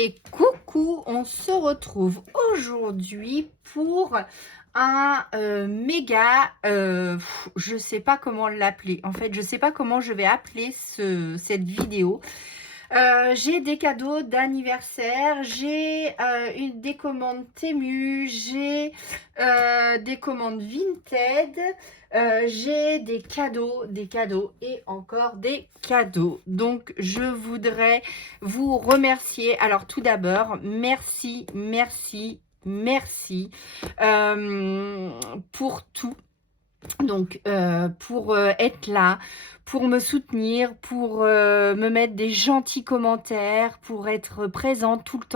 Et coucou, on se retrouve aujourd'hui pour un méga, je sais pas comment l'appeler. En fait, je sais pas comment je vais appeler cette vidéo. J'ai des cadeaux d'anniversaire, j'ai des commandes Temu, j'ai des commandes Vinted, j'ai des cadeaux et encore des cadeaux. Donc, je voudrais vous remercier. Alors, tout d'abord, merci pour tout. Donc, pour être là, pour me soutenir, pour me mettre des gentils commentaires, pour être présente tout le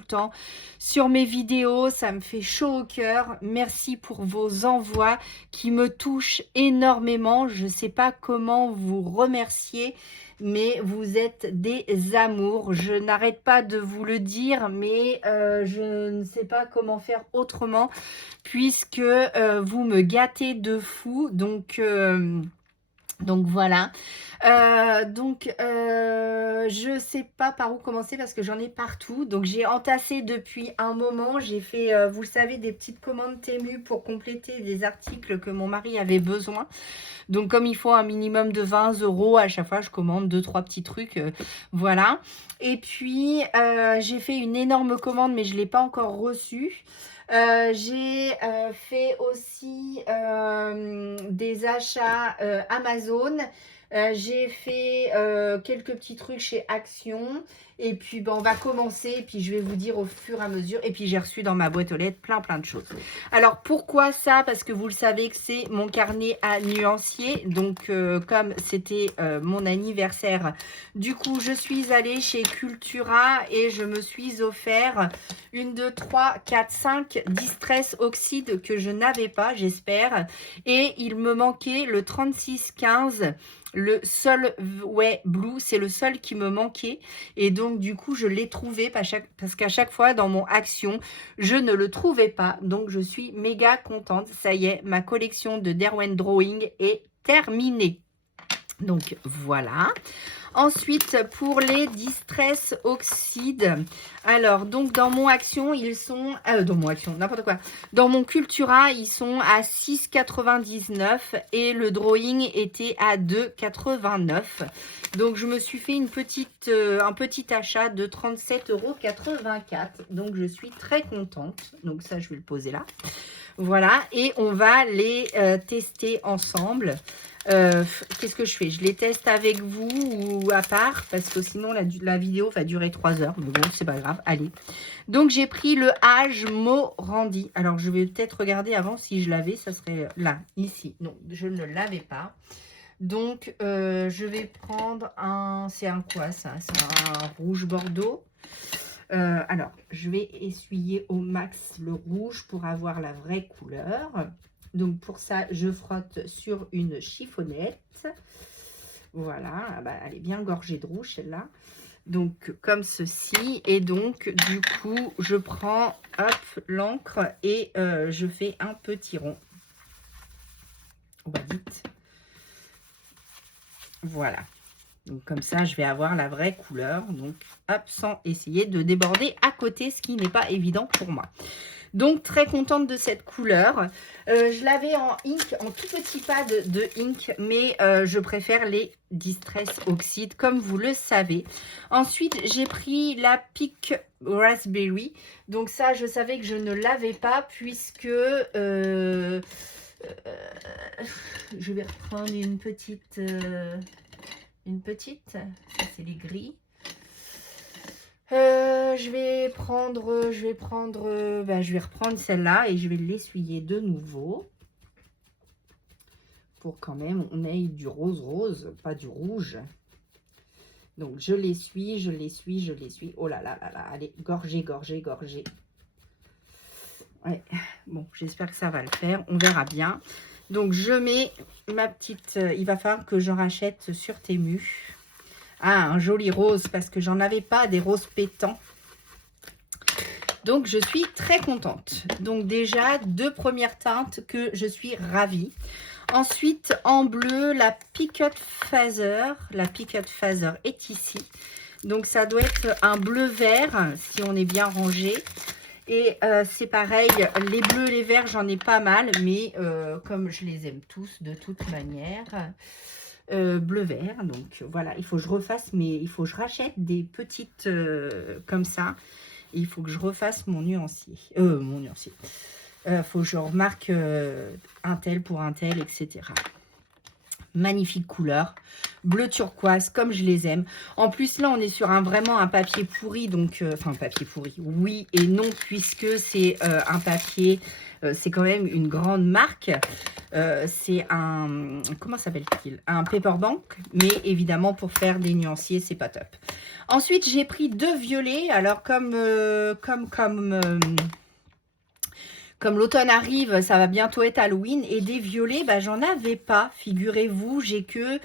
temps sur mes vidéos, ça me fait chaud au cœur. Merci pour vos envois qui me touchent énormément. Je ne sais pas comment vous remercier, mais vous êtes des amours. Je n'arrête pas de vous le dire, mais je ne sais pas comment faire autrement puisque vous me gâtez de fou. Donc voilà. Je sais pas par où commencer parce que j'en ai partout. Donc j'ai entassé depuis un moment. J'ai fait, vous le savez, des petites commandes Temu pour compléter des articles que mon mari avait besoin. Donc comme il faut un minimum de 20 € à chaque fois, je commande 2-3 petits trucs. Voilà. Et puis j'ai fait une énorme commande, mais je ne l'ai pas encore reçue. J'ai fait aussi des achats Amazon. J'ai fait quelques petits trucs chez Action. Et puis, on va commencer. Et puis, je vais vous dire au fur et à mesure. Et puis, j'ai reçu dans ma boîte aux lettres plein de choses. Alors, pourquoi ça? Parce que vous le savez que c'est mon carnet à nuancier. Donc, comme c'était mon anniversaire, du coup, je suis allée chez Cultura et je me suis offert 1, 2, 3, 4, 5 Distress Oxyde que je n'avais pas, j'espère. Et il me manquait le 3615. Le Solvay Blue, c'est le seul qui me manquait. Et donc, du coup, je l'ai trouvé parce qu'à chaque fois, dans mon Action, je ne le trouvais pas. Donc, je suis méga contente. Ça y est, ma collection de Derwent Drawing est terminée. Donc, voilà. Ensuite, pour les Distress Oxyde, alors, donc, dans mon Action, ils sont... dans mon Action, n'importe quoi. Dans mon Cultura, ils sont à 6,99 et le drawing était à 2,89. Donc, je me suis fait un petit achat de 37,84 €. Donc, je suis très contente. Donc, ça, je vais le poser là. Voilà, et on va les tester ensemble. Qu'est-ce que je fais? Je les teste avec vous ou à part parce que sinon la vidéo va durer 3 heures. Mais bon, c'est pas grave. Allez. Donc, j'ai pris le Age Morandi. Alors, je vais peut-être regarder avant si je l'avais. Ça serait là, ici. Non, je ne l'avais pas. Donc, je vais prendre un... C'est un quoi ça? C'est un rouge bordeaux. Alors, je vais essuyer au max le rouge pour avoir la vraie couleur. Donc, pour ça, je frotte sur une chiffonnette. Voilà, ah bah, elle est bien gorgée de rouge, celle-là. Donc, comme ceci. Et donc, du coup, je prends, hop, l'encre et je fais un petit rond. On va vite. Voilà. Donc, comme ça, je vais avoir la vraie couleur. Donc, hop, sans essayer de déborder à côté, ce qui n'est pas évident pour moi. Donc, très contente de cette couleur. Je l'avais en ink, en tout petit pad de ink, mais je préfère les Distress Oxyde, comme vous le savez. Ensuite, j'ai pris la Peak Raspberry. Donc, ça, je savais que je ne l'avais pas, puisque... je vais reprendre une petite... ça c'est les gris. Je vais reprendre celle-là et je vais l'essuyer de nouveau pour quand même on ait du rose, pas du rouge. Donc je l'essuie. Oh là là là là, allez, gorgée. Ouais, bon, j'espère que ça va le faire, on verra bien. Donc je mets ma petite, il va falloir que j'en rachète sur Temu. Ah, un joli rose parce que j'en avais pas des roses pétants. Donc, je suis très contente. Donc, déjà, 2 premières teintes que je suis ravie. Ensuite, en bleu, la Picket Feather. La Picket Feather est ici. Donc, ça doit être un bleu-vert, si on est bien rangé. Et c'est pareil, les bleus, les verts, j'en ai pas mal. Mais comme je les aime tous, de toute manière, bleu-vert. Donc, voilà, il faut que je refasse, mais il faut que je rachète des petites comme ça. Et il faut que je refasse mon nuancier. Mon nuancier. Faut que je remarque un tel pour un tel, etc. Magnifique couleur, bleu turquoise comme je les aime. En plus là on est sur vraiment un papier pourri, donc enfin papier pourri, oui et non, puisque c'est un papier, c'est quand même une grande marque. C'est un, comment s'appelle-t-il, un paperbank, mais évidemment pour faire des nuanciers c'est pas top. Ensuite j'ai pris 2 violets, alors comme l'automne arrive, ça va bientôt être Halloween, et des violets, bah, j'en avais pas, figurez-vous, j'ai que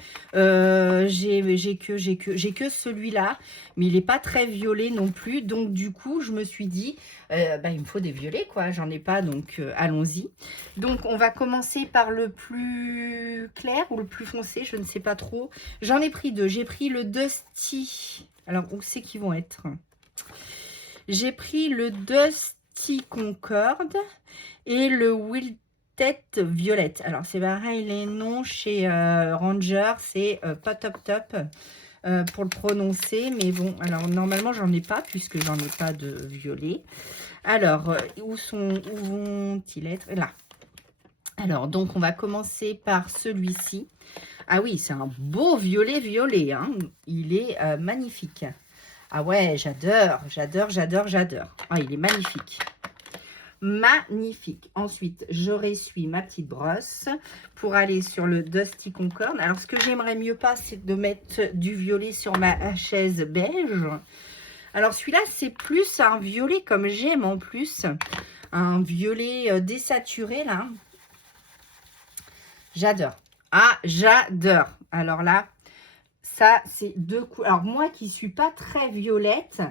celui-là, mais il n'est pas très violet non plus, donc du coup, je me suis dit, bah, il me faut des violets, quoi, j'en ai pas, donc allons-y. Donc, on va commencer par le plus clair ou le plus foncé, je ne sais pas trop. J'en ai pris 2, j'ai pris le Dusty, alors où c'est qu'ils vont être? J'ai pris le Dusty Concorde et le Wilted Violette. Alors, c'est pareil, les noms chez Ranger, c'est pas top top pour le prononcer. Mais bon, alors normalement, j'en ai pas puisque j'en ai pas de violet. Alors, où vont-ils être? Là. Alors, donc, on va commencer par celui-ci. Ah oui, c'est un beau violet, hein. Il est magnifique. Ah ouais, j'adore. Ah, il est magnifique. Magnifique. Ensuite, je ressuie ma petite brosse pour aller sur le Dusty Concorde. Alors, ce que j'aimerais mieux pas, c'est de mettre du violet sur ma chaise beige. Alors, celui-là, c'est plus un violet comme j'aime en plus. Un violet désaturé, là. J'adore. Ah, j'adore. Alors là, ça, c'est 2 couleurs. Alors, moi qui suis pas très violette,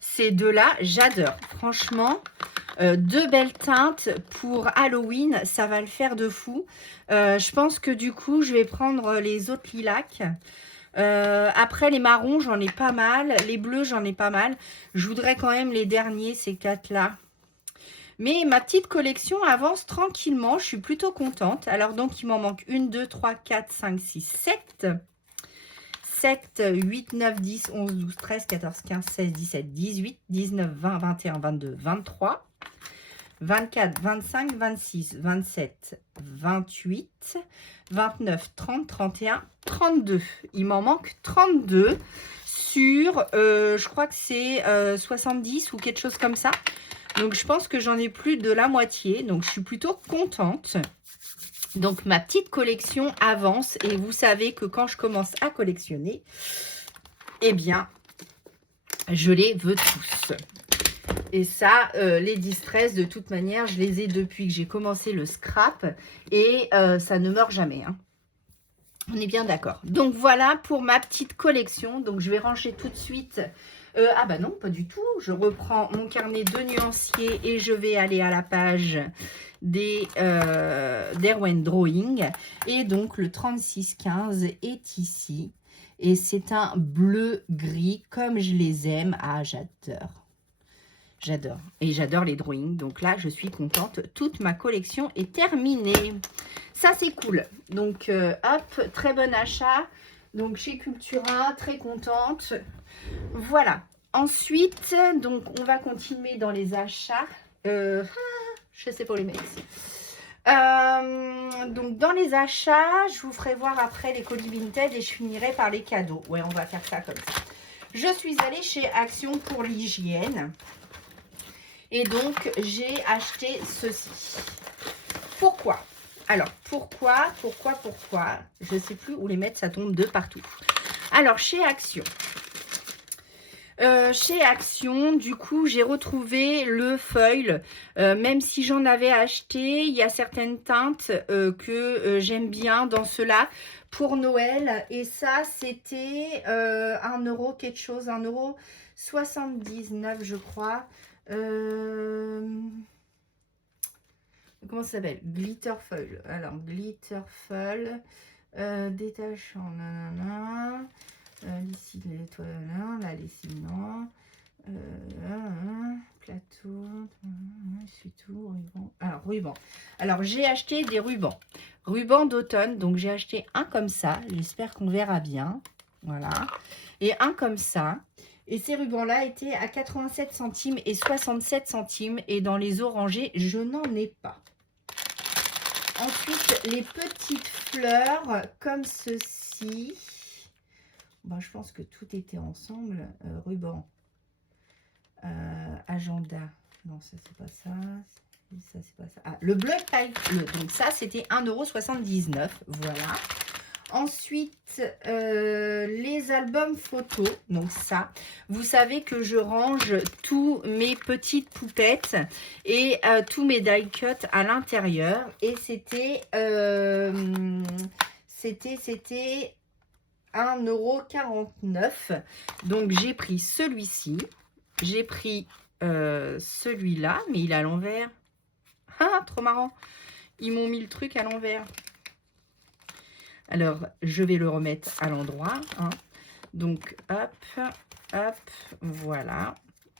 ces deux-là, j'adore. Franchement, 2 belles teintes pour Halloween, ça va le faire de fou. Je pense que du coup, je vais prendre les autres lilacs. Après, les marrons, j'en ai pas mal. Les bleus, j'en ai pas mal. Je voudrais quand même les derniers, ces 4-là. Mais ma petite collection avance tranquillement. Je suis plutôt contente. Alors, donc, il m'en manque 1, 2, 3, 4, 5, 6, 7. 7, 8, 9, 10, 11, 12, 13, 14, 15, 16, 17, 18, 19, 20, 21, 22, 23, 24, 25, 26, 27, 28, 29, 30, 31, 32. Il m'en manque 32 sur, je crois que c'est 70 ou quelque chose comme ça. Donc, je pense que j'en ai plus de la moitié. Donc, je suis plutôt contente. Donc, ma petite collection avance et vous savez que quand je commence à collectionner, eh bien, je les veux tous. Et ça, les distress, de toute manière, je les ai depuis que j'ai commencé le scrap et ça ne meurt jamais. Hein. On est bien d'accord. Donc, voilà pour ma petite collection. Donc, je vais ranger tout de suite. Ah bah non, pas du tout. Je reprends mon carnet de nuanciers et je vais aller à la page d'Erwen Drawing. Et donc, le 3615 est ici. Et c'est un bleu-gris comme je les aime. Ah, j'adore. J'adore. Et j'adore les drawings. Donc là, je suis contente. Toute ma collection est terminée. Ça, c'est cool. Donc, hop, très bon achat. Donc, chez Cultura, très contente. Voilà. Ensuite, donc, on va continuer dans les achats. Je sais pas où les mettre. Donc, dans les achats, je vous ferai voir après les colis Vinted et je finirai par les cadeaux. Ouais, on va faire ça comme ça. Je suis allée chez Action pour l'hygiène. Et donc, j'ai acheté ceci. Pourquoi? Alors, pourquoi? Je ne sais plus où les mettre, ça tombe de partout. Alors, chez Action. Du coup, j'ai retrouvé le foil. Même si j'en avais acheté, il y a certaines teintes que j'aime bien dans cela pour Noël. Et ça, c'était 1 euro quelque chose, 1,79 €, je crois. Comment ça s'appelle? Glitter foil. Alors, glitter foil. Détachant, nanana. Ici, l'étoile, la lessive, non. Plateau, je suis tout, ruban. Alors, ruban. Alors, j'ai acheté des rubans. Rubans d'automne. Donc, j'ai acheté un comme ça. J'espère qu'on verra bien. Voilà. Et un comme ça. Et ces rubans-là étaient à 87 centimes et 67 centimes. Et dans les orangés, je n'en ai pas. Ensuite, les petites fleurs comme ceci. Bon, je pense que tout était ensemble. Ruban. Agenda. Non, ça, c'est pas ça. Ça, c'est pas ça. Ah, le bleu taille bleu. Donc, ça, c'était 1,79 €. Voilà. Ensuite, les albums photos. Donc, ça, vous savez que je range tous mes petites poupettes et tous mes die cuts à l'intérieur. Et c'était 1,49 €. Donc, j'ai pris celui-ci. J'ai pris celui-là, mais il est à l'envers. Ah, trop marrant. Ils m'ont mis le truc à l'envers. Alors, je vais le remettre à l'endroit. Hein. Donc, hop, hop, voilà.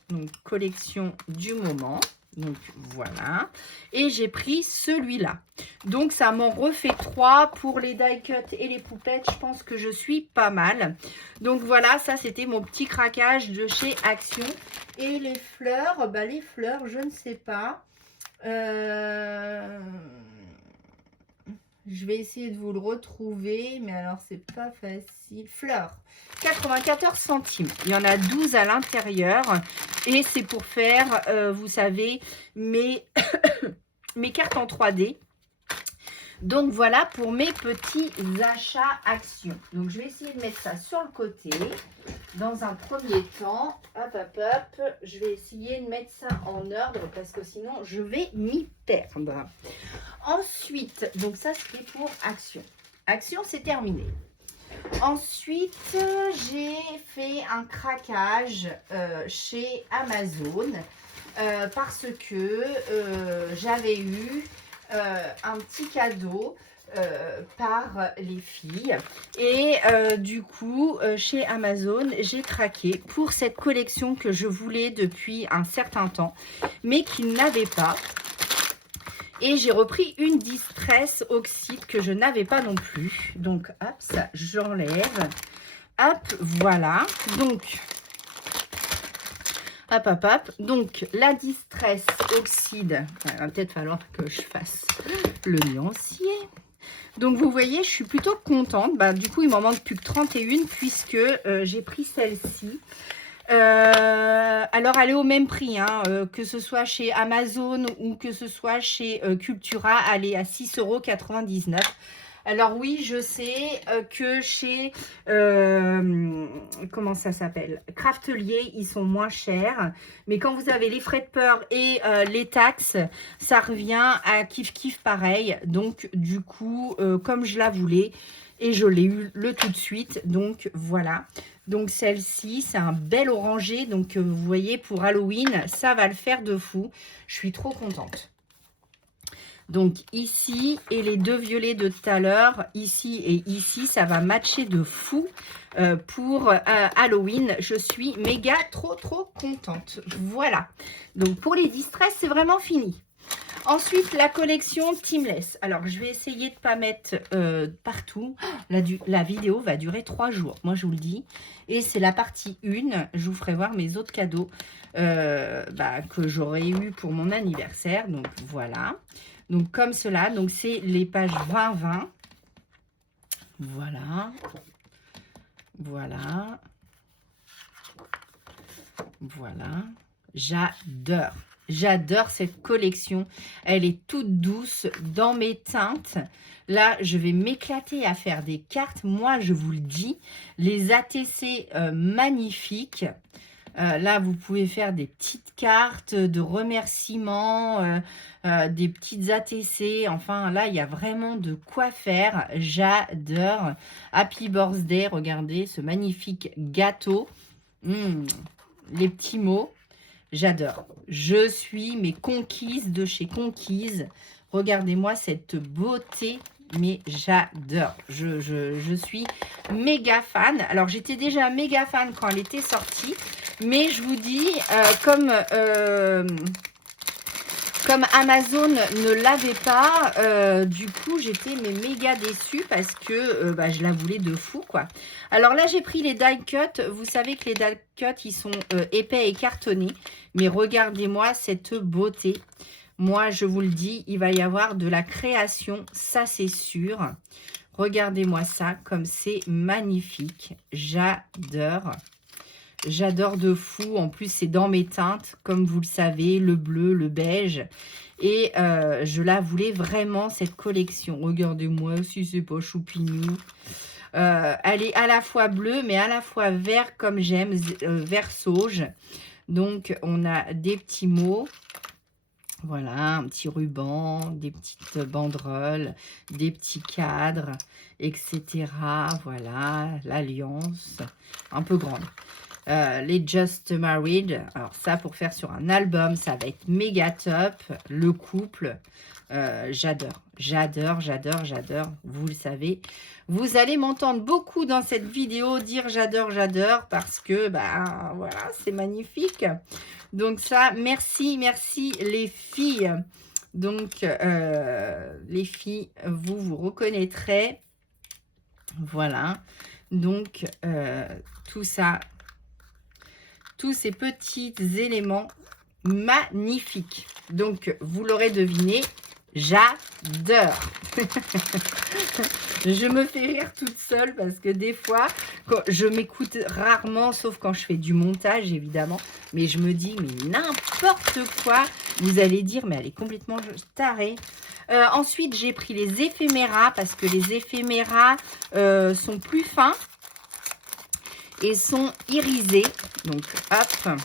Donc, collection du moment. Donc, voilà. Et j'ai pris celui-là. Donc, ça m'en refait 3 pour les die cuts et les poupettes. Je pense que je suis pas mal. Donc, voilà, ça, c'était mon petit craquage de chez Action. Et les fleurs, bah, les fleurs, je ne sais pas. Je vais essayer de vous le retrouver, mais alors c'est pas facile. Fleurs, 94 centimes. Il y en a 12 à l'intérieur. Et c'est pour faire, vous savez, mes, mes cartes en 3D. Donc voilà pour mes petits achats Action. Donc je vais essayer de mettre ça sur le côté. Dans un premier temps, hop, hop, hop, je vais essayer de mettre ça en ordre parce que sinon je vais m'y perdre. Ensuite, donc ça c'était pour Action. Action, c'est terminé. Ensuite, j'ai fait un craquage chez Amazon parce que j'avais eu un petit cadeau par les filles et du coup chez Amazon j'ai craqué pour cette collection que je voulais depuis un certain temps mais qu'ils n'avaient pas et j'ai repris une Distress Oxyde que je n'avais pas non plus. Donc hop, ça j'enlève, hop, voilà. Donc hop, hop, hop. Donc, la Distress Oxyde. Il va peut-être falloir que je fasse le nuancier. Donc, vous voyez, je suis plutôt contente. Bah, du coup, il m'en manque plus que 31 puisque j'ai pris celle-ci. Alors, elle est au même prix, hein, que ce soit chez Amazon ou que ce soit chez Cultura. Elle est à 6,99 €. Alors oui, je sais que chez, comment ça s'appelle, Craftelier, ils sont moins chers. Mais quand vous avez les frais de port et les taxes, ça revient à kiff pareil. Donc du coup, comme je la voulais, et je l'ai eu le tout de suite. Donc voilà. Donc celle-ci, c'est un bel orangé. Donc vous voyez, pour Halloween, ça va le faire de fou. Je suis trop contente. Donc ici, et les deux violets de tout à l'heure, ici et ici, ça va matcher de fou pour Halloween. Je suis méga trop contente. Voilà. Donc pour les Distress, c'est vraiment fini. Ensuite, la collection Teamless. Alors, je vais essayer de ne pas mettre partout. La vidéo va durer 3 jours, moi je vous le dis. Et c'est la partie 1. Je vous ferai voir mes autres cadeaux que j'aurais eu pour mon anniversaire. Donc, voilà. Donc, comme cela. Donc, c'est les pages 20-20. Voilà. Voilà. Voilà. J'adore. J'adore cette collection. Elle est toute douce dans mes teintes. Là, je vais m'éclater à faire des cartes. Moi, je vous le dis, les ATC magnifiques. Là, vous pouvez faire des petites cartes de remerciements, des petites ATC. Enfin, là, il y a vraiment de quoi faire. J'adore. Happy Birthday. Regardez ce magnifique gâteau. Les petits mots. J'adore. Je suis mes conquises de chez Conquise. Regardez-moi cette beauté mais j'adore. Je suis méga fan. Alors, j'étais déjà méga fan quand elle était sortie. Mais je vous dis, comme Amazon ne l'avait pas, du coup, j'étais méga déçue parce que je la voulais de fou, quoi. Alors là, j'ai pris les die cut. Vous savez que les die cut, ils sont épais et cartonnés. Mais regardez-moi cette beauté. Moi, je vous le dis, il va y avoir de la création, ça c'est sûr. Regardez-moi ça, comme c'est magnifique. J'adore. J'adore de fou. En plus, c'est dans mes teintes, comme vous le savez, le bleu, le beige. Et je la voulais vraiment, cette collection. Regardez-moi, si c'est pas choupinou. Elle est à la fois bleue, mais à la fois vert, comme j'aime, vert sauge. Donc, on a des petits mots. Voilà, un petit ruban, des petites banderoles, des petits cadres, etc. Voilà, l'alliance, un peu grande. Les Just Married, alors ça pour faire sur un album, ça va être méga top. Le couple, j'adore, j'adore, j'adore, j'adore, vous le savez. Vous allez m'entendre beaucoup dans cette vidéo dire j'adore, j'adore, parce que, voilà, c'est magnifique. Donc ça, merci, merci les filles. Donc, les filles, vous reconnaîtrez. Voilà. Donc, tout ça, tous ces petits éléments magnifiques. Donc, vous l'aurez deviné, j'adore. Je me fais rire toute seule parce que des fois, je m'écoute rarement, sauf quand je fais du montage, évidemment. Mais je me dis, mais n'importe quoi. Vous allez dire, mais elle est complètement tarée. Ensuite, j'ai pris les éphéméras parce que les éphéméras sont plus fins et sont irisés. Donc, hop.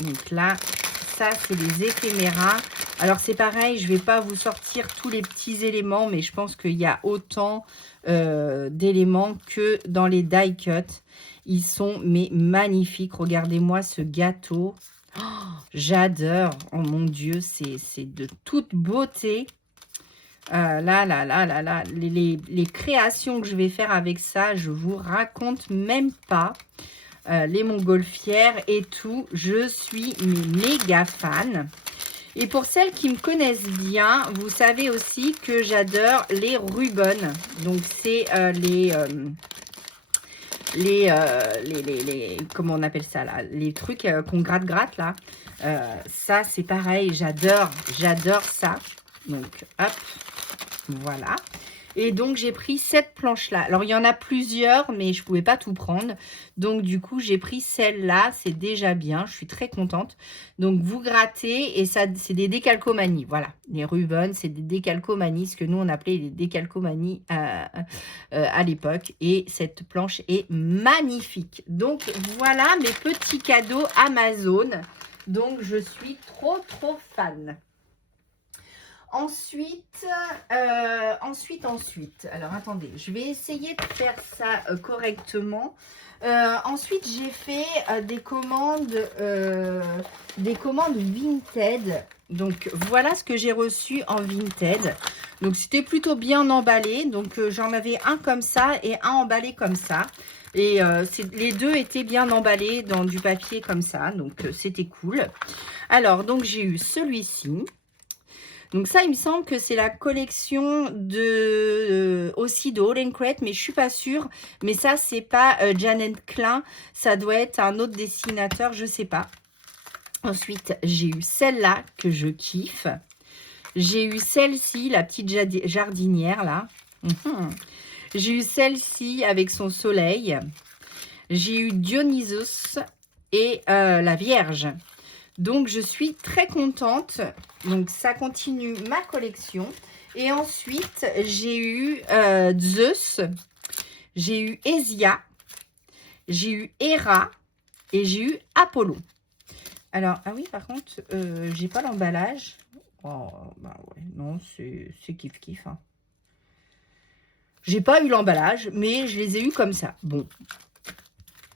Donc là, ça, c'est les éphéméras. Alors, c'est pareil, je ne vais pas vous sortir tous les petits éléments, mais je pense qu'il y a autant d'éléments que dans les die cut. Ils sont magnifiques. Regardez-moi ce gâteau. Oh, j'adore. Oh mon Dieu, c'est de toute beauté. Là, les créations que je vais faire avec ça, je vous raconte même pas. Les montgolfières et tout, je suis méga fan. Et pour celles qui me connaissent bien, vous savez aussi que j'adore les ribbons. Donc, c'est comment on appelle ça là? Les trucs qu'on gratte là. Ça, c'est pareil, j'adore ça. Donc, hop, voilà. Et donc, j'ai pris cette planche-là. Alors, il y en a plusieurs, mais je ne pouvais pas tout prendre. Donc, du coup, j'ai pris celle-là. C'est déjà bien. Je suis très contente. Donc, vous grattez et ça, c'est des décalcomanies. Voilà. Les ribbons, c'est des décalcomanies, ce que nous, on appelait les décalcomanies à l'époque. Et cette planche est magnifique. Donc, voilà mes petits cadeaux Amazon. Donc, je suis trop fan. Ensuite, alors attendez, je vais essayer de faire ça correctement. Ensuite, j'ai fait des commandes Vinted. Donc, voilà ce que j'ai reçu en Vinted. Donc, c'était plutôt bien emballé. Donc, j'en avais un comme ça et un emballé comme ça. Et les deux étaient bien emballés dans du papier comme ça. Donc, c'était cool. Alors, donc, j'ai eu celui-ci. Donc ça, il me semble que c'est la collection de aussi de All & Crate, mais je suis pas sûre. Mais ça, c'est pas Janet Klein, ça doit être un autre dessinateur, je sais pas. Ensuite, j'ai eu celle-là que je kiffe. J'ai eu celle-ci, la petite jardinière là. J'ai eu celle-ci avec son soleil. J'ai eu Dionysos et la Vierge. Donc, je suis très contente. Donc, ça continue ma collection. Et ensuite, j'ai eu Zeus. J'ai eu Hésia. J'ai eu Héra. Et j'ai eu Apollo. Alors, ah oui, par contre, j'ai pas l'emballage. Oh, bah ouais, non, c'est kiff-kiff. Hein. J'ai pas eu l'emballage, mais je les ai eu comme ça. Bon.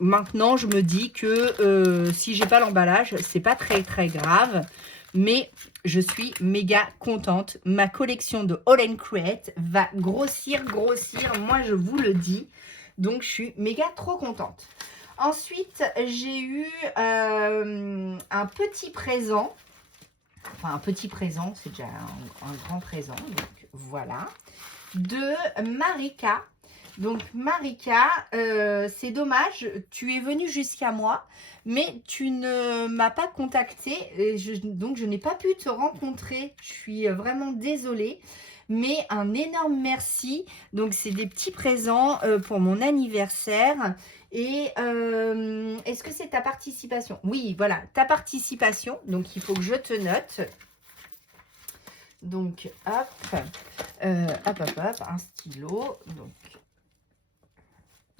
Maintenant, je me dis que si j'ai pas l'emballage, c'est pas très grave mais je suis méga contente. Ma collection de All & Create va grossir. Moi, je vous le dis. Donc, je suis méga trop contente. Ensuite, j'ai eu un petit présent. Enfin, un petit présent, c'est déjà un grand présent. Donc, voilà. De Marika. Donc Marika, c'est dommage, tu es venue jusqu'à moi, mais tu ne m'as pas contacté, et donc je n'ai pas pu te rencontrer. Je suis vraiment désolée, mais un énorme merci. Donc c'est des petits présents pour mon anniversaire. Et est-ce que c'est ta participation? Oui, voilà, ta participation. Donc il faut que je te note. Donc hop, un stylo. Donc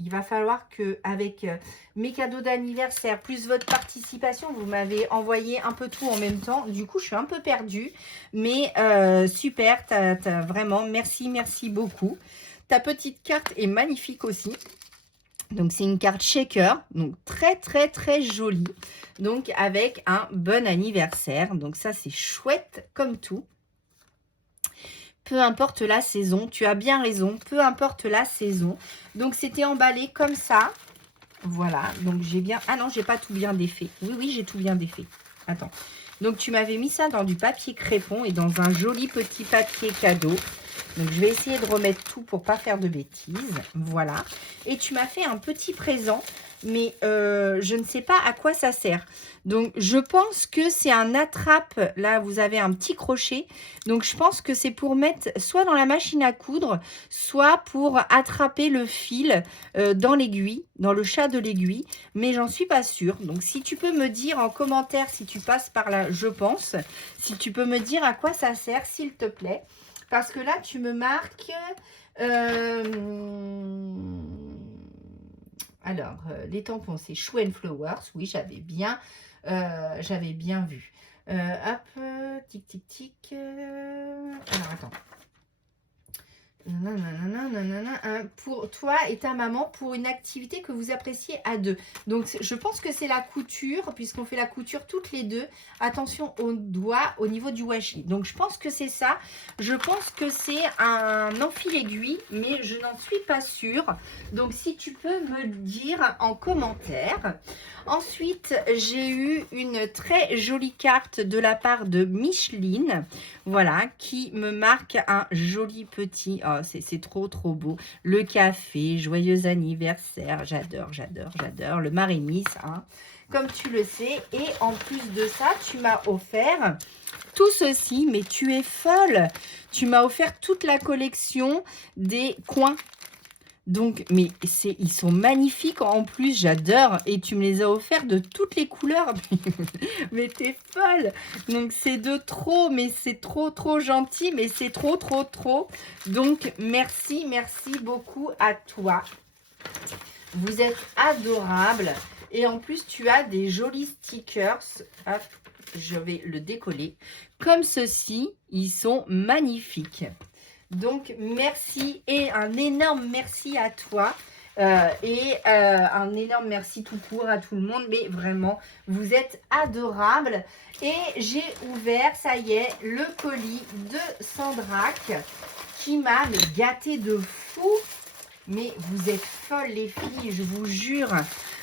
il va falloir que, avec mes cadeaux d'anniversaire, plus votre participation, vous m'avez envoyé un peu tout en même temps. Du coup, je suis un peu perdue. Mais super, vraiment, merci beaucoup. Ta petite carte est magnifique aussi. Donc, c'est une carte shaker. Donc, très jolie. Donc, avec un bon anniversaire. Donc, ça, c'est chouette comme tout. Peu importe la saison, tu as bien raison, peu importe la saison. Donc, c'était emballé comme ça. Voilà, donc j'ai bien... Ah non, j'ai pas tout bien défait. Oui, j'ai tout bien défait. Attends. Donc, tu m'avais mis ça dans du papier crépon et dans un joli petit papier cadeau. Donc, je vais essayer de remettre tout pour pas faire de bêtises. Voilà. Et tu m'as fait un petit présent, mais je ne sais pas à quoi ça sert. Donc, je pense que c'est un attrape. Là, vous avez un petit crochet. Donc, je pense que c'est pour mettre soit dans la machine à coudre, soit pour attraper le fil dans l'aiguille, dans le chat de l'aiguille. Mais j'en suis pas sûre. Donc, si tu peux me dire en commentaire si tu passes par là, je pense. Si tu peux me dire à quoi ça sert, s'il te plaît. Parce que là, tu me marques... alors, les tampons, c'est Shoe & Flowers. Oui, j'avais bien vu. Hop, tic. Alors, attends. Pour toi et ta maman, pour une activité que vous appréciez à deux. Donc, je pense que c'est la couture, puisqu'on fait la couture toutes les deux. Attention aux doigts au niveau du washi. Donc, je pense que c'est ça. Je pense que c'est un enfil-aiguille, mais je n'en suis pas sûre. Donc, si tu peux me le dire en commentaire. Ensuite, j'ai eu une très jolie carte de la part de Micheline. Voilà, qui me marque un joli petit... Oh, c'est trop beau. Le café, joyeux anniversaire. J'adore. Le Marémis, hein, comme tu le sais. Et en plus de ça, tu m'as offert tout ceci. Mais tu es folle. Tu m'as offert toute la collection des coins. Donc, mais ils sont magnifiques en plus, j'adore. Et tu me les as offerts de toutes les couleurs. Mais t'es folle. Donc, c'est de trop, mais c'est trop gentil. Mais c'est trop. Donc, merci beaucoup à toi. Vous êtes adorables. Et en plus, tu as des jolis stickers. Hop, je vais le décoller. Comme ceci, ils sont magnifiques. Donc, merci et un énorme merci à toi un énorme merci tout court à tout le monde. Mais vraiment, vous êtes adorables. Et j'ai ouvert, ça y est, le colis de Sandrac qui m'a gâté de fou. Mais vous êtes folles les filles, je vous jure.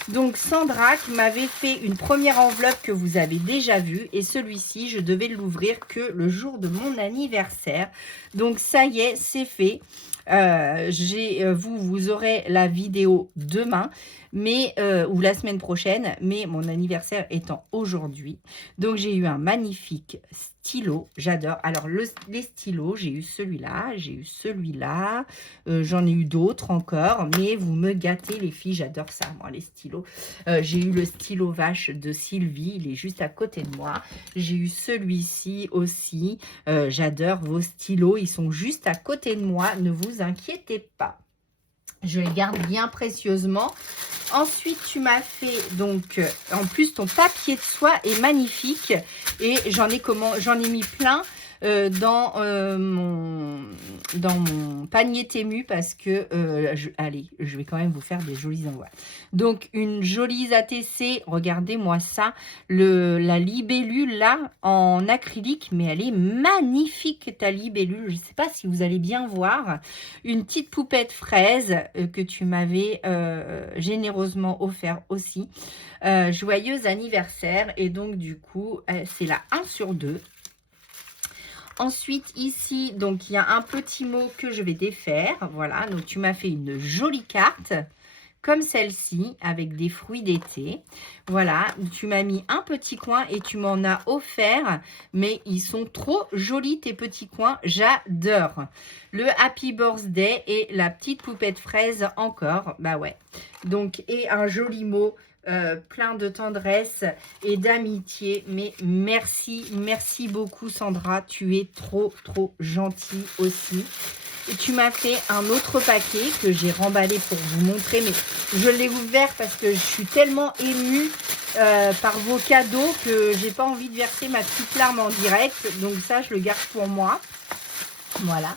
Donc Sandrac m'avait fait une première enveloppe que vous avez déjà vue. Et celui-ci, je devais l'ouvrir que le jour de mon anniversaire. Donc ça y est, c'est fait. Vous aurez la vidéo demain. Ou la semaine prochaine, mais mon anniversaire étant aujourd'hui. Donc, j'ai eu un magnifique stylo, j'adore. Alors, les stylos, j'ai eu celui-là, j'en ai eu d'autres encore, mais vous me gâtez les filles, j'adore ça, moi, les stylos. J'ai eu le stylo vache de Sylvie, il est juste à côté de moi. J'ai eu celui-ci aussi, j'adore vos stylos, ils sont juste à côté de moi, ne vous inquiétez pas. Je les garde bien précieusement. Ensuite, tu m'as fait, donc, en plus, ton papier de soie est magnifique. Et j'en ai mis plein. dans mon panier Temu parce que, allez, je vais quand même vous faire des jolis envois. Donc, une jolie ATC, regardez-moi ça, la libellule là, en acrylique, mais elle est magnifique ta libellule, je ne sais pas si vous allez bien voir. Une petite poupette fraise que tu m'avais généreusement offert aussi. Joyeux anniversaire, et donc du coup, c'est la 1 sur 2. Ensuite, ici, donc il y a un petit mot que je vais défaire. Voilà, donc tu m'as fait une jolie carte, comme celle-ci, avec des fruits d'été. Voilà, tu m'as mis un petit coin et tu m'en as offert, mais ils sont trop jolis tes petits coins, j'adore. Le Happy Birthday et la petite poupette fraise encore, bah ouais. Donc, et un joli mot, plein de tendresse et d'amitié, mais merci beaucoup Sandra, tu es trop gentille aussi. Et tu m'as fait un autre paquet que j'ai remballé pour vous montrer, mais je l'ai ouvert parce que je suis tellement émue par vos cadeaux que j'ai pas envie de verser ma petite larme en direct. Donc ça, je le garde pour moi. Voilà.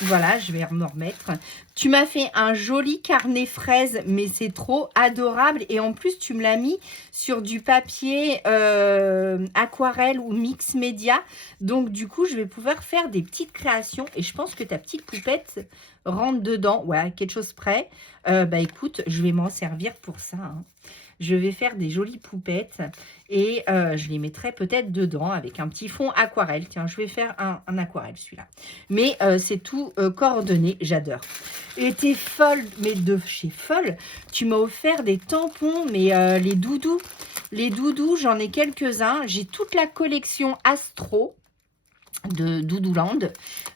Voilà, je vais me remettre. Tu m'as fait un joli carnet fraise, mais c'est trop adorable. Et en plus, tu me l'as mis sur du papier aquarelle ou mix média. Donc, du coup, je vais pouvoir faire des petites créations. Et je pense que ta petite poupette rentre dedans. Ouais, quelque chose près. Bah, écoute, je vais m'en servir pour ça, hein. Je vais faire des jolies poupettes et je les mettrai peut-être dedans avec un petit fond aquarelle. Tiens, je vais faire un aquarelle celui-là. Mais c'est tout coordonné, j'adore. Et t'es folle, mais de chez Folle, tu m'as offert des tampons, mais les doudous. Les doudous, j'en ai quelques-uns. J'ai toute la collection Astro de Doudouland,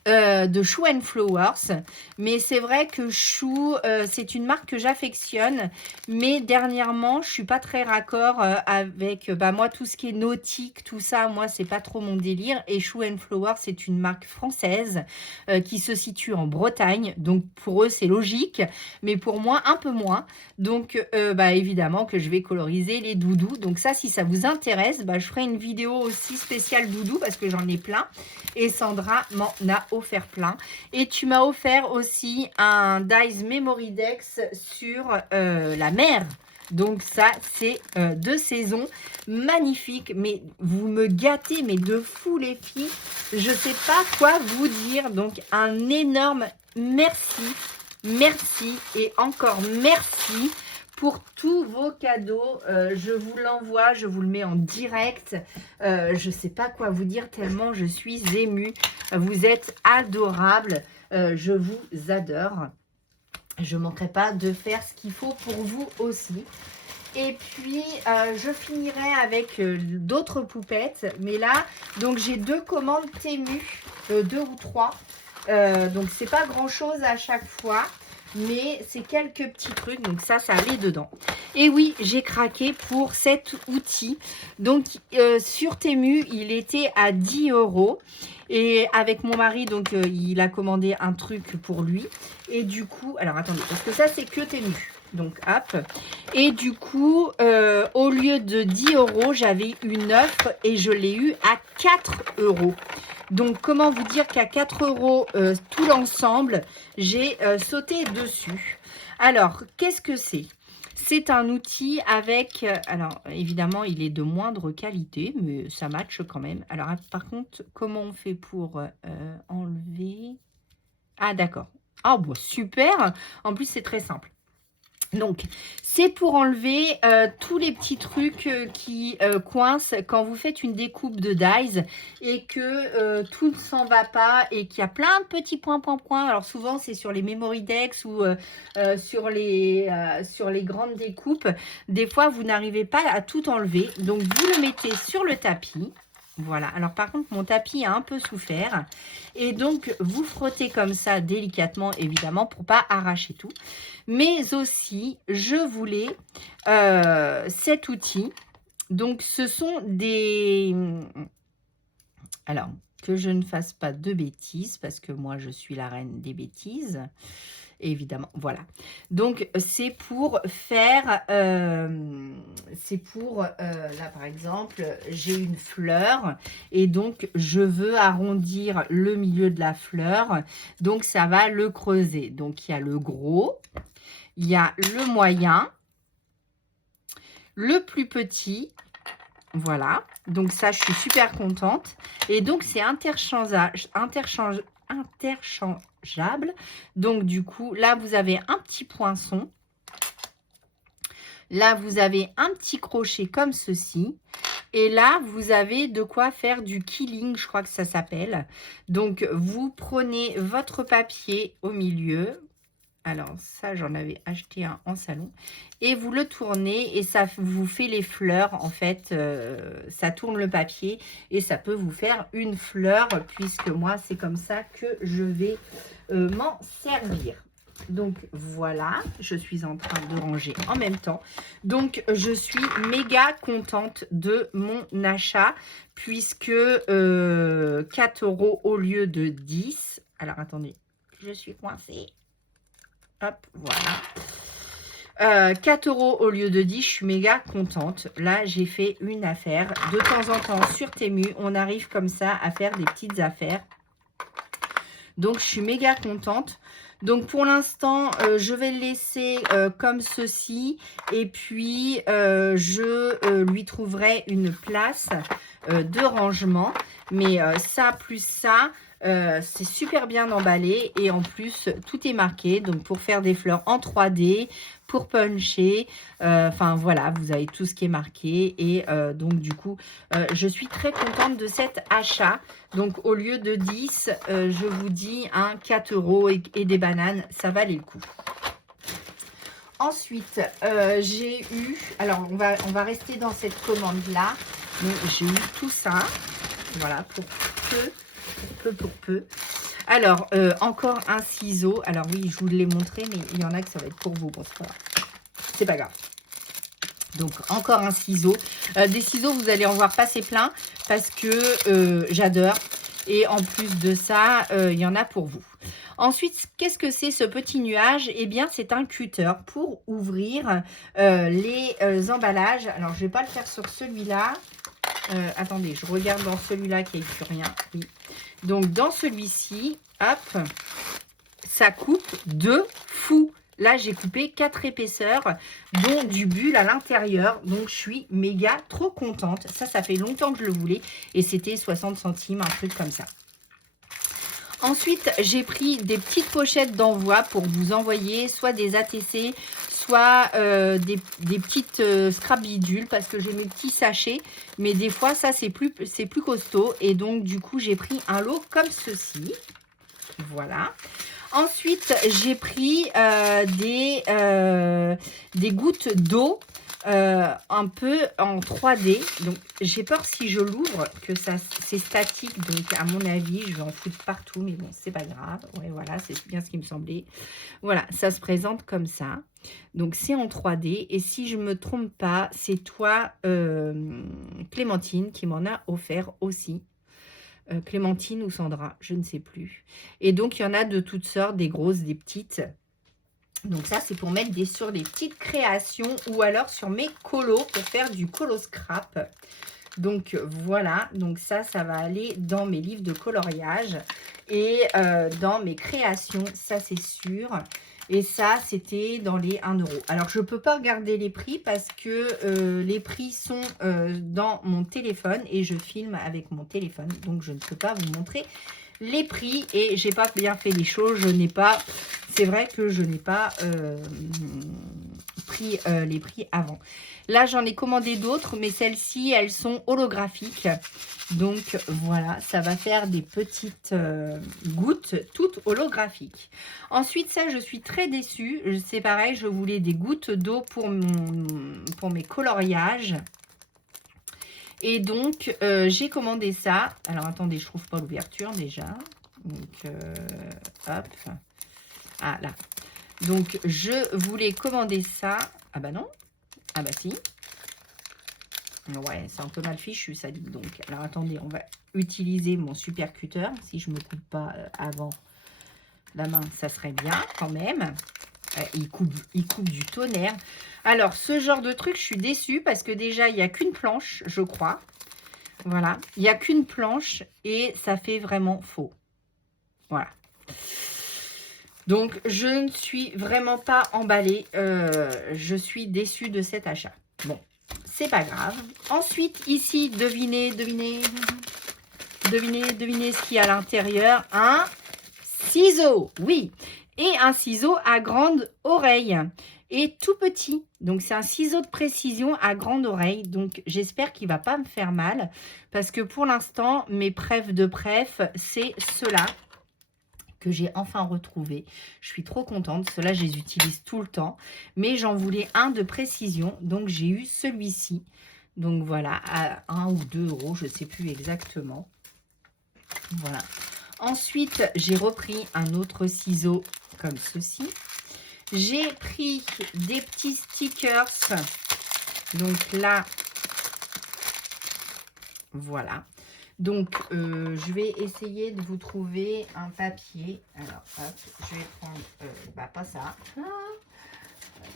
de Shoe and Flowers, mais c'est vrai que Shoe, c'est une marque que j'affectionne, mais dernièrement, je suis pas très raccord avec, moi, tout ce qui est nautique, tout ça, moi, c'est pas trop mon délire, et Shoe and Flowers, c'est une marque française qui se situe en Bretagne, donc pour eux, c'est logique, mais pour moi, un peu moins, donc évidemment que je vais coloriser les doudous, donc ça, si ça vous intéresse, je ferai une vidéo aussi spéciale doudou, parce que j'en ai plein. Et Sandra m'en a offert plein. Et tu m'as offert aussi un Dies Memory Dex sur la mer. Donc ça, c'est de saison. Magnifique. Mais vous me gâtez, mais de fou les filles. Je ne sais pas quoi vous dire. Donc un énorme merci. Merci et encore merci pour tous vos cadeaux. Je vous l'envoie, je vous le mets en direct. Je ne sais pas quoi vous dire tellement je suis émue. Vous êtes adorables. Je vous adore. Je ne manquerai pas de faire ce qu'il faut pour vous aussi. Et puis, je finirai avec d'autres poupettes. Mais là, donc j'ai 2 commandes Temu, 2 ou 3. Donc, c'est pas grand-chose à chaque fois. Mais c'est quelques petits trucs, donc ça allait dedans. Et oui, j'ai craqué pour cet outil. Donc, sur Temu, il était à 10 €. Et avec mon mari, donc, il a commandé un truc pour lui. Et du coup, alors attendez, parce que ça, c'est que Temu. Donc, hop. Et du coup, au lieu de 10 €, j'avais une offre et je l'ai eu à 4 €. Donc, comment vous dire qu'à 4 € tout l'ensemble, j'ai sauté dessus. Alors, qu'est-ce que c'est? C'est un outil avec, alors évidemment, il est de moindre qualité, mais ça matche quand même. Alors, par contre, comment on fait pour enlever? Ah, d'accord. Ah, bon, super. En plus, c'est très simple. Donc, c'est pour enlever tous les petits trucs qui coincent quand vous faites une découpe de dies et que tout ne s'en va pas et qu'il y a plein de petits points. Alors, souvent, c'est sur les memory decks ou sur les grandes découpes. Des fois, vous n'arrivez pas à tout enlever. Donc, vous le mettez sur le tapis. Voilà. Alors, par contre, mon tapis a un peu souffert. Et donc, vous frottez comme ça délicatement, évidemment, pour pas arracher tout. Mais aussi, je voulais cet outil. Donc, ce sont des... Alors, que je ne fasse pas de bêtises, parce que moi, je suis la reine des bêtises. évidemment, voilà. Donc, c'est pour faire, là, par exemple, j'ai une fleur et donc, je veux arrondir le milieu de la fleur. Donc, ça va le creuser. Donc, il y a le gros, il y a le moyen, le plus petit. Voilà. Donc, ça, je suis super contente. Et donc, c'est interchangeable. Donc, du coup, là, vous avez un petit poinçon. Là, vous avez un petit crochet comme ceci. Et là, vous avez de quoi faire du quilling, je crois que ça s'appelle. Donc, vous prenez votre papier au milieu. Alors, ça, j'en avais acheté un en salon. Et vous le tournez et ça vous fait les fleurs. En fait, ça tourne le papier et ça peut vous faire une fleur puisque moi, c'est comme ça que je vais m'en servir. Donc, voilà, je suis en train de ranger en même temps. Donc, je suis méga contente de mon achat puisque 4 € au lieu de 10. Alors, attendez, je suis coincée. Hop, voilà. 4 € au lieu de 10, je suis méga contente. Là, j'ai fait une affaire. De temps en temps, sur Temu, on arrive comme ça à faire des petites affaires. Donc, je suis méga contente. Donc, pour l'instant, je vais le laisser comme ceci. Et puis, je lui trouverai une place de rangement. Mais ça, plus ça, c'est super bien emballé. Et en plus, tout est marqué. Donc, pour faire des fleurs en 3D, pour puncher. Enfin, voilà, vous avez tout ce qui est marqué. Et donc, du coup, je suis très contente de cet achat. Donc, au lieu de 10, je vous dis 4 € et des bananes, ça valait le coup. Ensuite, j'ai eu... Alors, on va rester dans cette commande-là. Mais j'ai eu tout ça. Voilà, pour peu. Alors, encore un ciseau. Alors, oui, je vous l'ai montré, mais il y en a que ça va être pour vous. Bon, c'est pas grave. Donc, encore un ciseau. Des ciseaux, vous allez en voir passer plein parce que j'adore. Et en plus de ça, il y en a pour vous. Ensuite, qu'est-ce que c'est ce petit nuage? Eh bien, c'est un cutter pour ouvrir les emballages. Alors, je ne vais pas le faire sur celui-là. Attendez, je regarde dans celui-là qui n'est plus rien. Oui. Donc, dans celui-ci, hop, ça coupe de fou. Là, j'ai coupé 4 épaisseurs, dont du bulle à l'intérieur. Donc, je suis méga trop contente. Ça fait longtemps que je le voulais. Et c'était 60 centimes, un truc comme ça. Ensuite, j'ai pris des petites pochettes d'envoi pour vous envoyer soit des ATC, soit des petites scrap bidules parce que j'ai mes petits sachets. Mais des fois, ça, c'est plus costaud. Et donc, du coup, j'ai pris un lot comme ceci. Voilà. Ensuite, j'ai pris des gouttes d'eau un peu en 3D. Donc, j'ai peur si je l'ouvre que c'est statique. Donc, à mon avis, je vais en foutre partout. Mais bon, c'est pas grave. Ouais, voilà, c'est bien ce qui me semblait. Voilà, ça se présente comme ça. Donc, c'est en 3D. Et si je ne me trompe pas, c'est toi, Clémentine, qui m'en a offert aussi. Clémentine ou Sandra, je ne sais plus. Et donc, il y en a de toutes sortes, des grosses, des petites. Donc, ça, c'est pour mettre sur des petites créations ou alors sur mes colos pour faire du colo scrap. Donc, voilà. Donc, ça va aller dans mes livres de coloriage et dans mes créations, ça, c'est sûr. Et ça, c'était dans les 1 €. Alors, je ne peux pas regarder les prix parce que les prix sont dans mon téléphone et je filme avec mon téléphone. Donc, je ne peux pas vous montrer les prix et j'ai pas bien fait les choses. Je n'ai pas... C'est vrai que je n'ai pas pris les prix avant. Là, j'en ai commandé d'autres, mais celles-ci, elles sont holographiques. Donc, voilà, ça va faire des petites gouttes toutes holographiques. Ensuite, ça, je suis très déçue. C'est pareil, je voulais des gouttes d'eau pour mes coloriages. Et donc, j'ai commandé ça. Alors, attendez, je trouve pas l'ouverture déjà. Donc, hop. Ah, là. Donc, je voulais commander ça. Ah bah non. Ah bah si. Ouais, c'est un peu mal fichu, ça dit donc. Alors, attendez, on va utiliser mon super cutter, si je ne me coupe pas avant la main, ça serait bien quand même. Il coupe du tonnerre. Alors, ce genre de truc, je suis déçue parce que déjà, il n'y a qu'une planche, je crois. Voilà, il n'y a qu'une planche et ça fait vraiment faux. Voilà. Donc, je ne suis vraiment pas emballée. Je suis déçue de cet achat. Bon, c'est pas grave. Ensuite, ici, devinez ce qu'il y a à l'intérieur. Un ciseau, oui. Et un ciseau à grande oreille. Et tout petit. Donc, c'est un ciseau de précision à grande oreille. Donc, j'espère qu'il ne va pas me faire mal. Parce que pour l'instant, mes prefs de pref, c'est ceux-là que j'ai enfin retrouvé. Je suis trop contente. Ceux-là, je les utilise tout le temps. Mais j'en voulais un de précision. Donc, j'ai eu celui-ci. Donc, voilà, à 1 ou 2 euros. Je ne sais plus exactement. Voilà. Ensuite, j'ai repris un autre ciseau comme ceci. J'ai pris des petits stickers. Donc là, voilà. Donc, je vais essayer de vous trouver un papier. Alors, hop, je vais prendre, pas ça.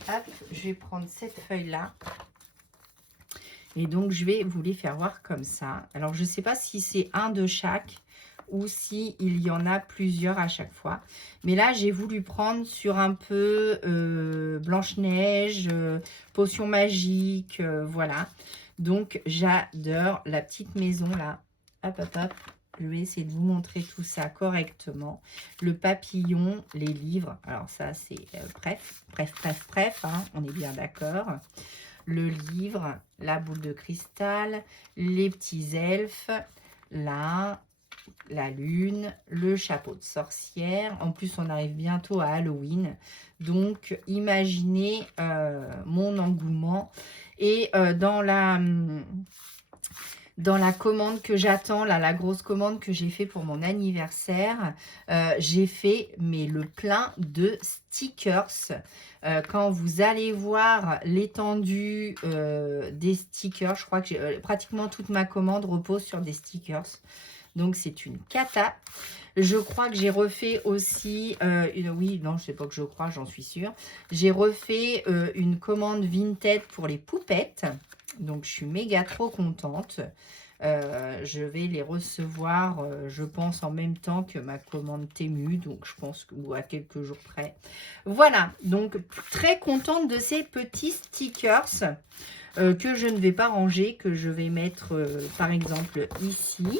Hop, je vais prendre cette feuille-là. Et donc, je vais vous les faire voir comme ça. Alors, je ne sais pas si c'est un de chaque ou si il y en a plusieurs à chaque fois. Mais là, j'ai voulu prendre sur un peu Blanche-Neige, Potion magique, voilà. Donc, j'adore la petite maison là. Hop, hop, hop. Je vais essayer de vous montrer tout ça correctement. Le papillon, les livres. Alors ça, c'est bref, hein, on est bien d'accord. Le livre, la boule de cristal, les petits elfes, là, la lune, le chapeau de sorcière. En plus, on arrive bientôt à Halloween. Donc, imaginez mon engouement. Et dans la commande que j'attends, là, la grosse commande que j'ai fait pour mon anniversaire, j'ai fait le plein de stickers. Quand vous allez voir l'étendue des stickers, je crois que pratiquement toute ma commande repose sur des stickers. Donc, c'est une cata. Je crois que j'ai refait aussi, oui, non, je sais pas que je crois, j'en suis sûre. J'ai refait une commande Vinted pour les poupettes. Donc, je suis méga trop contente. Je vais les recevoir, je pense, en même temps que ma commande Temu. Donc, je pense ou à quelques jours près. Voilà, donc très contente de ces petits stickers que je ne vais pas ranger, que je vais mettre, par exemple, ici.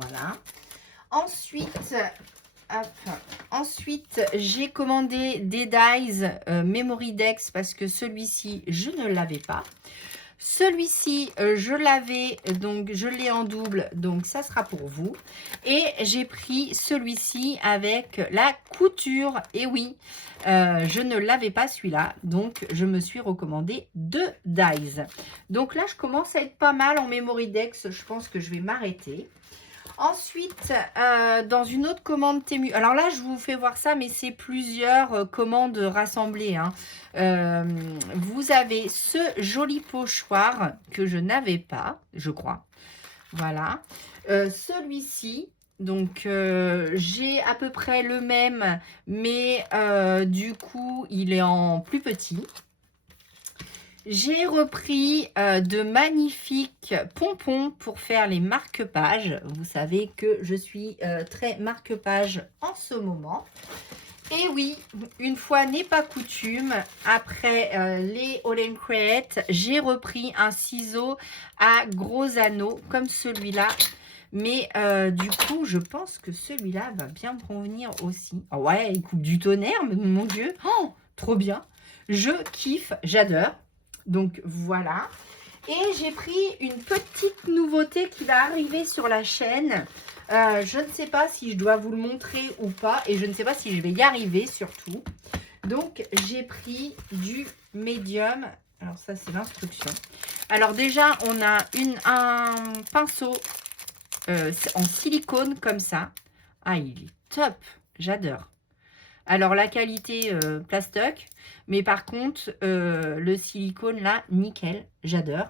Voilà. Ensuite, j'ai commandé des dies Memory Dex parce que celui-ci, je ne l'avais pas. Celui-ci, je l'avais, donc je l'ai en double, donc ça sera pour vous. Et j'ai pris celui-ci avec la couture. Et oui, je ne l'avais pas celui-là, donc je me suis recommandé 2 dies. Donc là, je commence à être pas mal en Memory Dex. Je pense que je vais m'arrêter. Ensuite, dans une autre commande Temu. Alors là, je vous fais voir ça, mais c'est plusieurs commandes rassemblées. Hein. Vous avez ce joli pochoir que je n'avais pas, je crois. Voilà. Celui-ci, donc j'ai à peu près le même, mais du coup, il est en plus petit. J'ai repris de magnifiques pompons pour faire les marque-pages. Vous savez que je suis très marque-page en ce moment. Et oui, une fois n'est pas coutume, après les All & Create, j'ai repris un ciseau à gros anneaux comme celui-là. Mais du coup, je pense que celui-là va bien me convenir aussi. Oh ouais, il coupe du tonnerre, mais mon Dieu, oh, trop bien. Je kiffe, j'adore. Donc voilà. Et j'ai pris une petite nouveauté qui va arriver sur la chaîne. Je ne sais pas si je dois vous le montrer ou pas. Et je ne sais pas si je vais y arriver surtout. Donc j'ai pris du médium. Alors ça c'est l'instruction. Alors déjà on a un pinceau en silicone comme ça. Ah il est top. J'adore. Alors, la qualité plastoc, mais par contre, le silicone, là, nickel, j'adore.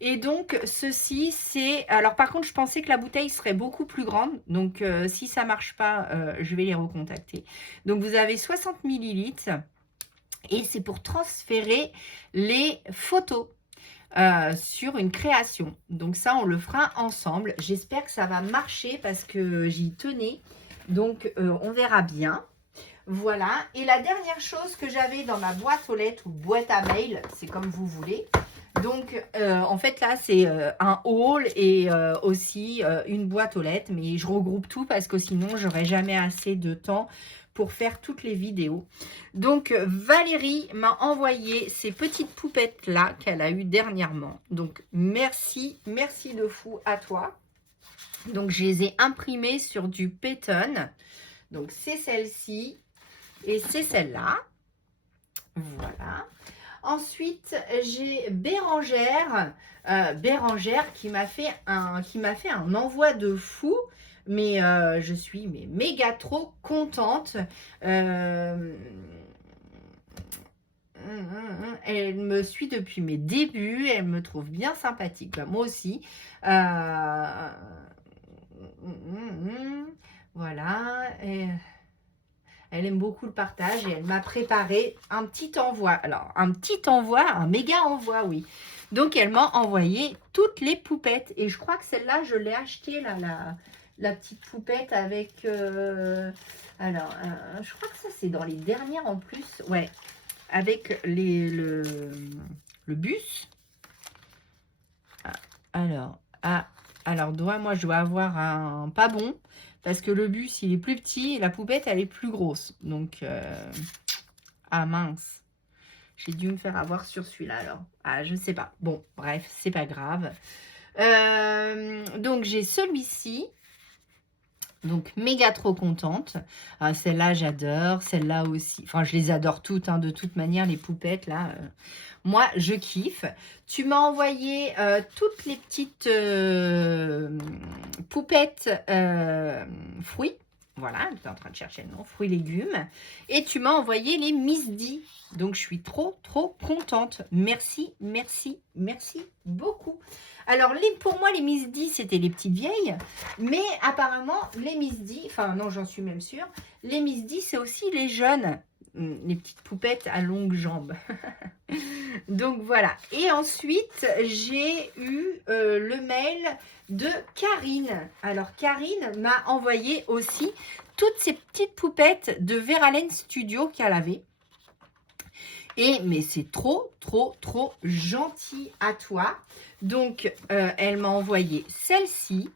Et donc, ceci, c'est... Alors, par contre, je pensais que la bouteille serait beaucoup plus grande. Donc, si ça ne marche pas, je vais les recontacter. Donc, vous avez 60 millilitres. Et c'est pour transférer les photos sur une création. Donc, ça, on le fera ensemble. J'espère que ça va marcher parce que j'y tenais. Donc, on verra bien. Voilà. Et la dernière chose que j'avais dans ma boîte aux lettres ou boîte à mail, c'est comme vous voulez. Donc, en fait, là, c'est un haul et aussi une boîte aux lettres. Mais je regroupe tout parce que sinon, j'aurais jamais assez de temps pour faire toutes les vidéos. Donc, Valérie m'a envoyé ces petites poupettes-là qu'elle a eues dernièrement. Donc, merci, merci de fou à toi. Donc, je les ai imprimées sur du Péton. Donc, c'est celle-ci. Et c'est celle-là. Voilà. Ensuite, j'ai Bérangère. Bérangère qui m'a fait un envoi de fou. Mais je suis méga trop contente. Elle me suit depuis mes débuts. Elle me trouve bien sympathique. Bah, moi aussi. Voilà. Et... Elle aime beaucoup le partage et elle m'a préparé un petit envoi. Alors, un petit envoi, un méga envoi, oui. Donc, elle m'a envoyé toutes les poupettes. Et je crois que celle-là, je l'ai achetée, là, la petite poupette avec... Alors, je crois que ça, c'est dans les dernières en plus. Ouais, avec le bus. Alors, moi, je dois avoir un pas bon. Parce que le bus, il est plus petit et la poupette, elle est plus grosse. Donc, ah mince. J'ai dû me faire avoir sur celui-là alors. Ah, je sais pas. Bon, bref, c'est pas grave. Donc, j'ai celui-ci. Donc, méga trop contente. Celle-là, j'adore. Celle-là aussi. Enfin, je les adore toutes, hein, de toute manière, les poupettes, là. Moi, je kiffe. Tu m'as envoyé toutes les petites poupettes fruits. Voilà, tu es en train de chercher le nom. Fruits, légumes. Et tu m'as envoyé les Miss D. Donc, je suis trop, trop contente. Merci, merci, merci beaucoup. Alors, pour moi, les Miss D, c'était les petites vieilles. Mais apparemment, les Miss D, enfin non, j'en suis même sûre, les Miss D, c'est aussi les jeunes. Les petites poupettes à longues jambes. Donc voilà. Et ensuite, j'ai eu le mail de Karine. Alors, Karine m'a envoyé aussi toutes ces petites poupettes de Verlaine Studio qu'elle avait. Mais c'est trop, trop, trop gentil à toi. Donc, elle m'a envoyé celle-ci.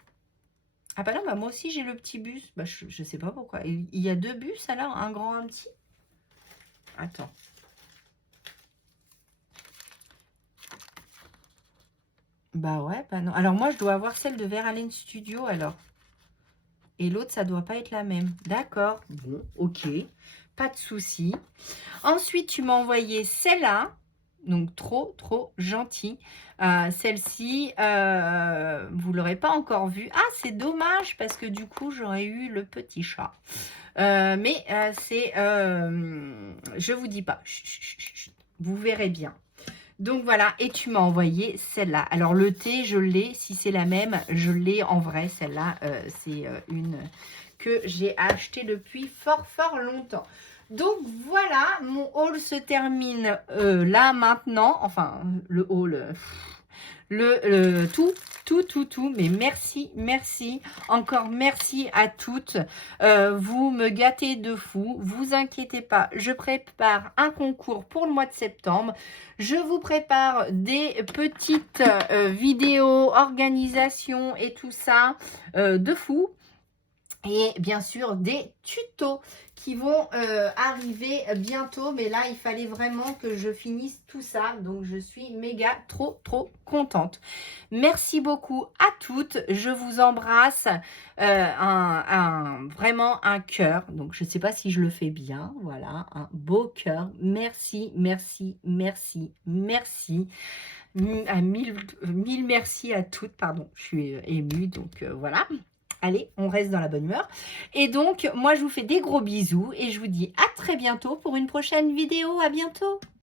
Ah bah non, bah moi aussi j'ai le petit bus. Bah, je sais pas pourquoi. Il y a deux bus alors, un grand, un petit. Attends. Bah ouais, bah non. Alors moi, je dois avoir celle de Verlaine Studio alors. Et l'autre, ça doit pas être la même. D'accord. Bon, ok. Pas de souci. Ensuite, tu m'as envoyé celle-là. Donc, trop, trop gentil. Celle-ci, vous ne l'aurez pas encore vue. Ah, c'est dommage parce que du coup, j'aurais eu le petit chat. Mais c'est... je vous dis pas. Chut, chut, chut, chut. Vous verrez bien. Donc voilà, et tu m'as envoyé celle-là. Alors le thé, je l'ai, si c'est la même, je l'ai en vrai. Celle-là, c'est une que j'ai achetée depuis fort, fort longtemps. Donc voilà, mon haul se termine là maintenant. Enfin, le haul, tout. Mais merci, merci. Encore merci à toutes. Vous me gâtez de fou. Vous inquiétez pas, je prépare un concours pour le mois de septembre. Je vous prépare des petites vidéos, organisation et tout ça de fou. Et bien sûr, des tutos qui vont arriver bientôt. Mais là, il fallait vraiment que je finisse tout ça. Donc, je suis méga trop, trop contente. Merci beaucoup à toutes. Je vous embrasse. Vraiment un cœur. Donc, je ne sais pas si je le fais bien. Voilà, un beau cœur. Merci, merci, merci, merci. Mille merci à toutes. Pardon, je suis émue. Donc, voilà. Allez, on reste dans la bonne humeur. Et donc, moi, je vous fais des gros bisous et je vous dis à très bientôt pour une prochaine vidéo. À bientôt.